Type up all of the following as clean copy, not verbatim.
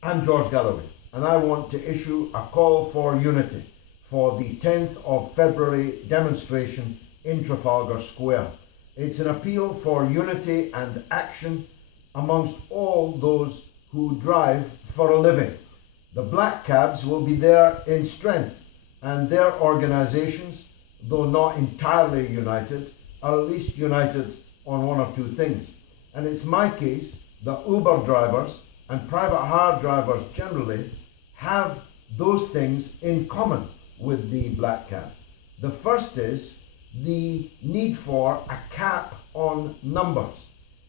I'm George Galloway, and I want to issue a call for unity for the 10th of February demonstration in Trafalgar Square. It's an appeal for unity and action amongst all those who drive for a living. The black cabs will be there in strength, and their organisations, though not entirely united, are at least united on one or two things. And it's my case that Uber drivers and private hire drivers generally have those things in common with the black cabs. The first is the need for a cap on numbers.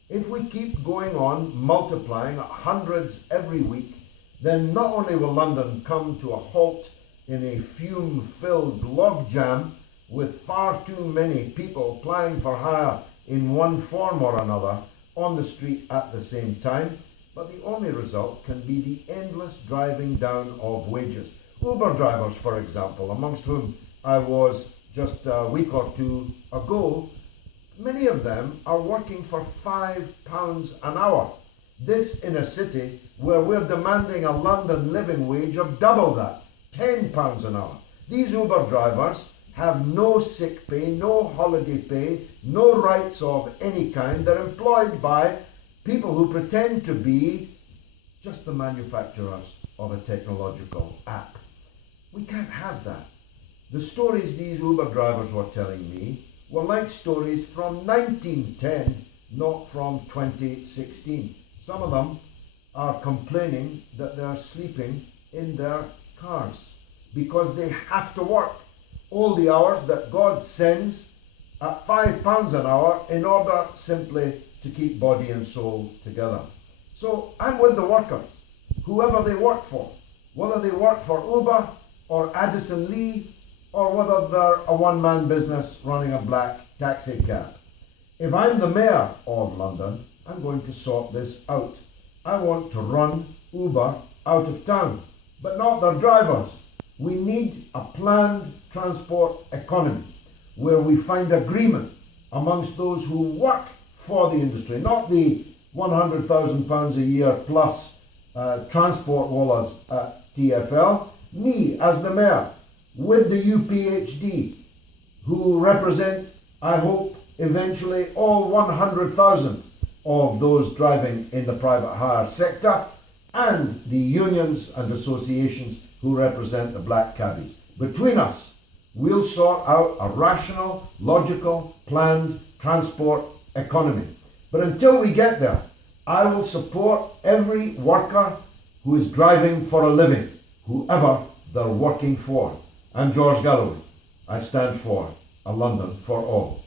If we keep going on multiplying at hundreds every week, then not only will London come to a halt in a fume-filled logjam with far too many people applying for hire in one form or another on the street at the same time, but the only result can be the endless driving down of wages. Uber drivers, for example, amongst whom I was just a week or two ago, many of them are working for £5 an hour. This in a city where we're demanding a London living wage of double that, £10 an hour. These Uber drivers have no sick pay, no holiday pay, no rights of any kind. They're employed by people who pretend to be just the manufacturers of a technological app. We can't have that. The stories these Uber drivers were telling me were like stories from 1910, not from 2016. Some of them are complaining that they're sleeping in their cars because they have to work all the hours that God sends at £5 an hour in order simply to keep body and soul together. So I'm with the workers, whoever they work for, whether they work for Uber or Addison Lee, or whether they're a one-man business running a black taxi cab. If I'm the mayor of London, I'm going to sort this out. I want to run Uber out of town, but not their drivers. We need a planned transport economy where we find agreement amongst those who work for the industry, not the £100,000 a year plus transport wallahs at TfL. Me as the mayor with the UPHD, who represent, I hope, eventually all 100,000 of those driving in the private hire sector, and the unions and associations who represent the black cabbies. Between us, we'll sort out a rational, logical, planned transport economy. But until we get there, I will support every worker who is driving for a living, whoever they're working for. I'm George Galloway. I stand for a London for all.